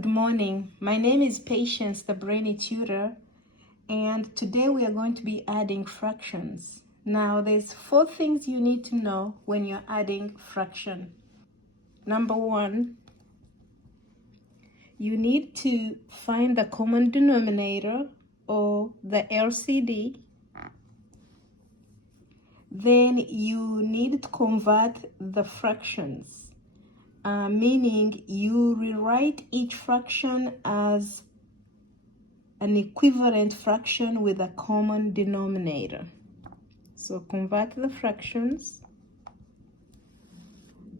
Good morning. My name is Patience, the Brainy Tutor, and today we are going to be adding fractions. Now, there's 4 things you need to know when you're adding fraction. Number 1, you need to find the common denominator or the LCD. Then you need to convert the fractions. Meaning you rewrite each fraction as an equivalent fraction with a common denominator. So convert the fractions.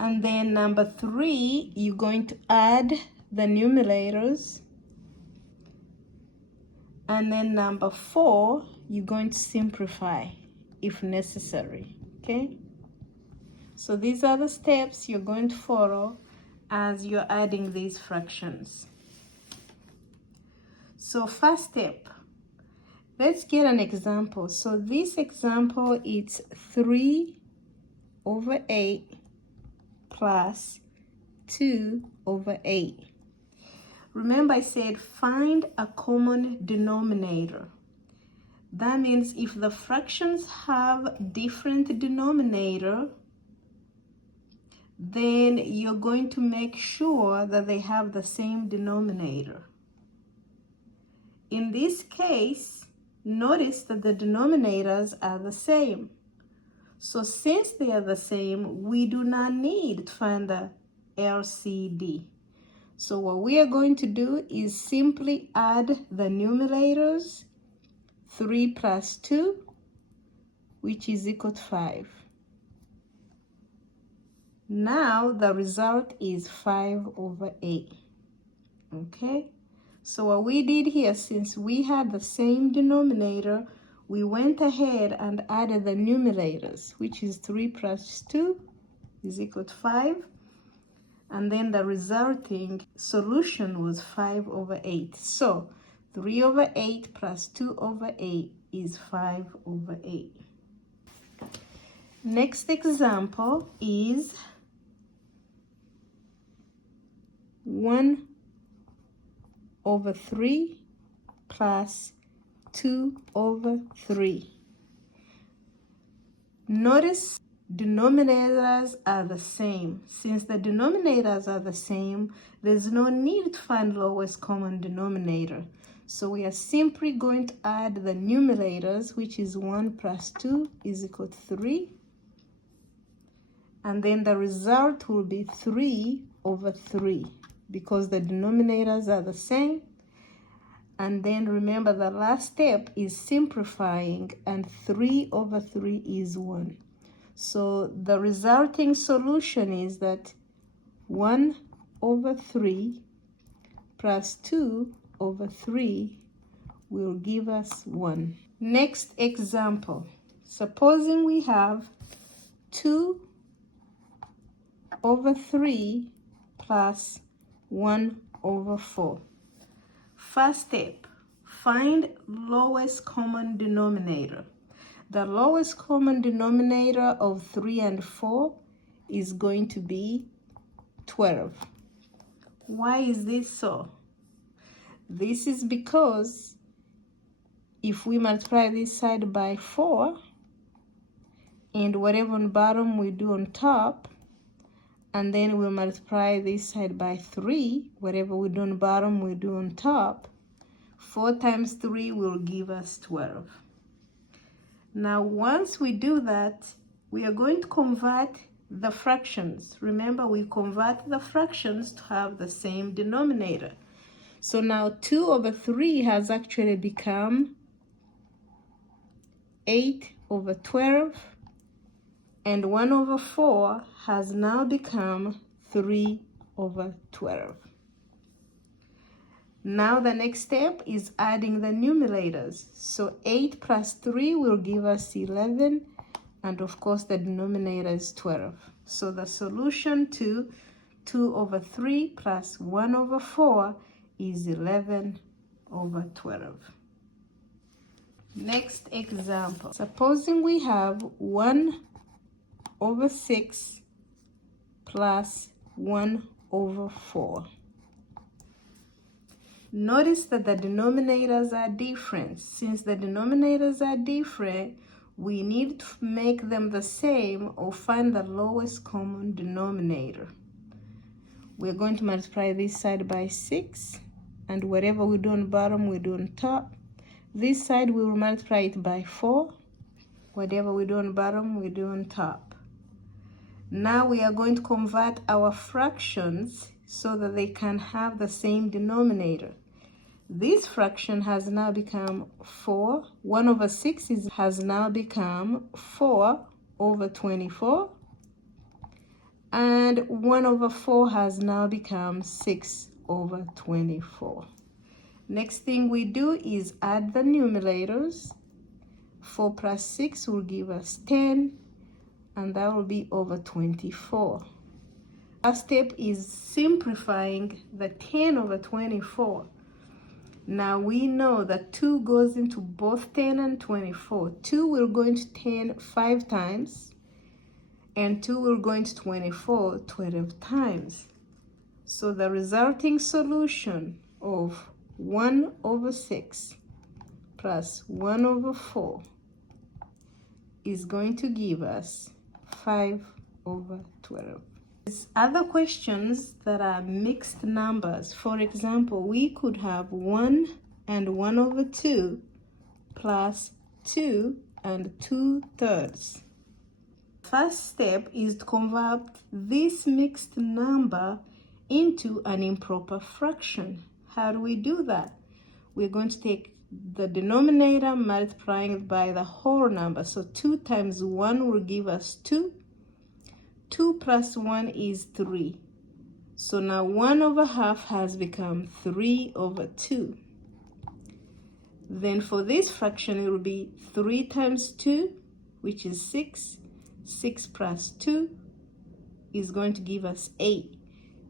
And then number 3, you're going to add the numerators. And then number 4, you're going to simplify if necessary, okay? So these are the steps you're going to follow as you're adding these fractions. So first step, let's get an example. So this example, it's 3/8 plus 2/8. Remember I said find a common denominator. That means if the fractions have different denominator, then you're going to make sure that they have the same denominator. In this case, notice that the denominators are the same. So since they are the same, we do not need to find the LCD. So what we are going to do is simply add the numerators, 3 plus 2, which is equal to 5. Now the result is 5/8, okay? So what we did here, since we had the same denominator, we went ahead and added the numerators, which is 3 plus 2 is equal to 5. And then the resulting solution was 5/8. So 3/8 plus 2/8 is 5/8. Next example is 1/3 plus 2/3. Notice denominators are the same. Since the denominators are the same, there's no need to find lowest common denominator. So we are simply going to add the numerators, which is 1 plus 2 is equal to 3. And then the result will be 3/3 because the denominators are the same. And then remember the last step is simplifying, and 3/3 is 1. So the resulting solution is that 1/3 plus 2/3 will give us 1. Next example, supposing we have 2/3 plus 1/4. First step, find lowest common denominator. The lowest common denominator of 3 and 4 is going to be 12. Why is this so? This is because if we multiply this side by 4, and whatever on bottom we do on top, and then we'll multiply this side by 3, whatever we do on bottom we do on top, 4 times 3 will give us 12. Now once we do that, we are going to convert the fractions. Remember, we convert the fractions to have the same denominator. So now 2/3 has actually become 8/12. And 1/4 has now become 3/12. Now the next step is adding the numerators. So 8 plus 3 will give us 11. And of course the denominator is 12. So the solution to 2/3 plus 1/4 is 11/12. Next example. Supposing we have 1/6 plus 1/4. Notice that the denominators are different. Since the denominators are different, we need to make them the same or find the lowest common denominator. We're going to multiply this side by 6, and whatever we do on bottom, we do on top. This side, we will multiply it by 4. Whatever we do on bottom, we do on top. Now we are going to convert our fractions so that they can have the same denominator. This fraction has now become 4. 1 over 6 has now become 4 over 24. And 1 over 4 has now become 6 over 24. Next thing we do is add the numerators. 4 plus 6 will give us 10, and that will be over 24. Our step is simplifying the 10 over 24. Now we know that 2 goes into both 10 and 24. 2 will go into 10 5 times, and 2 will go into 24 12 times. So the resulting solution of 1 over 6 plus 1 over 4 is going to give us 5 over 12. There's other questions that are mixed numbers. For example, we could have 1 and 1 over 2 plus 2 and 2/3. First step is to convert this mixed number into an improper fraction. How do we do that? We're going to take the denominator, multiplying it by the whole number. So 2 times 1 will give us 2. 2 plus 1 is 3. So now 1 over half has become 3 over 2. Then for this fraction, it will be 3 times 2, which is 6. 6 plus 2 is going to give us 8.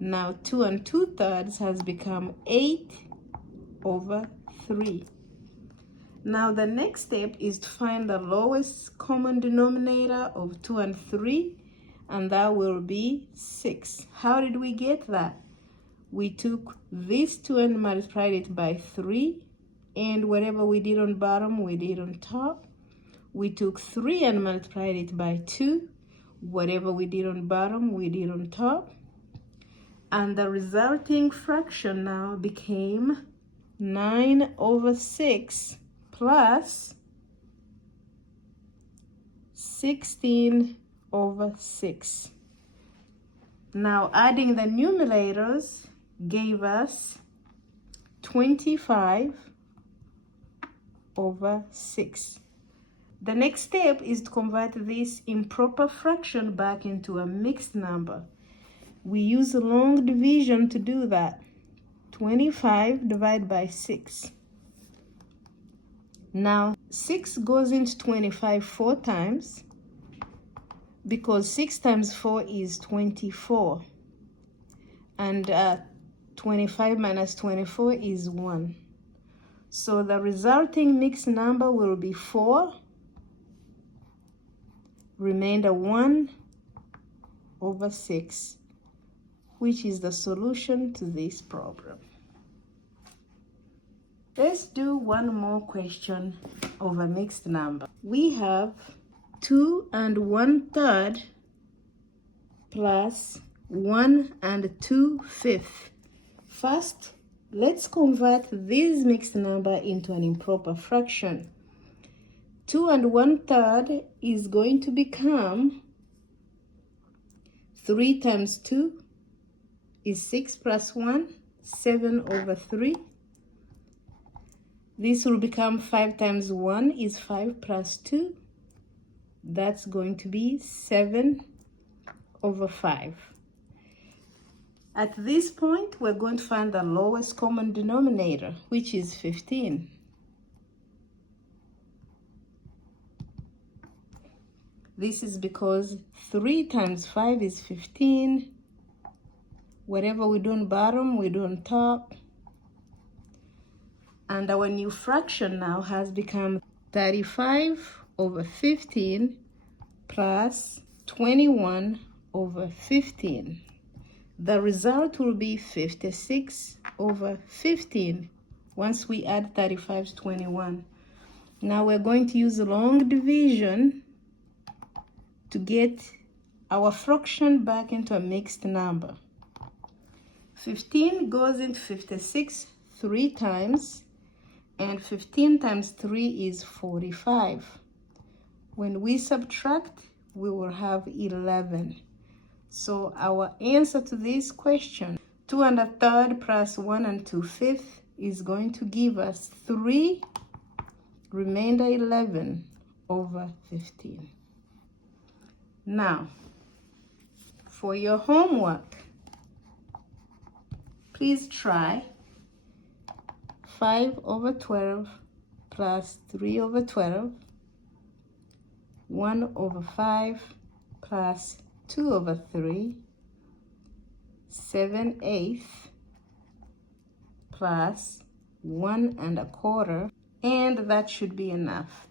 Now 2 and 2/3 has become 8 over 3. Now the next step is to find the lowest common denominator of 2 and 3, and that will be 6. How did we get that? We took this 2 and multiplied it by 3, and whatever we did on bottom, we did on top. We took 3 and multiplied it by 2. Whatever we did on bottom, we did on top. And the resulting fraction now became 9 over 6 plus 16 over 6. Now adding the numerators gave us 25 over 6. The next step is to convert this improper fraction back into a mixed number. We use long division to do that. 25 divided by 6. Now 6 goes into 25 4 times, because 6 times 4 is 24. And 25 minus 24 is 1. So the resulting mixed number will be 4. Remainder 1 over 6, which is the solution to this problem. Let's do one more question of a mixed number. We have 2 and 1/3 plus 1 and 2/5. First, let's convert this mixed number into an improper fraction. 2 and 1/3 is going to become 3 times 2 is 6 plus 1, 7 over 3. This will become 5 times 1 is 5 plus 2. That's going to be 7 over 5. At this point, we're going to find the lowest common denominator, which is 15. This is because 3 times 5 is 15. Whatever we do on bottom, we do on top. And our new fraction now has become 35 over 15 plus 21 over 15. The result will be 56 over 15 once we add 35 to 21. Now we're going to use long division to get our fraction back into a mixed number. 15 goes into 56 3 times, and 15 times 3 is 45. When we subtract, we will have 11. So our answer to this question, 2 1/3 plus 1 2/5, is going to give us 3 remainder 11 over 15. Now, for your homework, please try 5 over 12 plus 3 over 12, 1 over 5 plus 2 over 3, 7/8 plus 1 1/4, and that should be enough.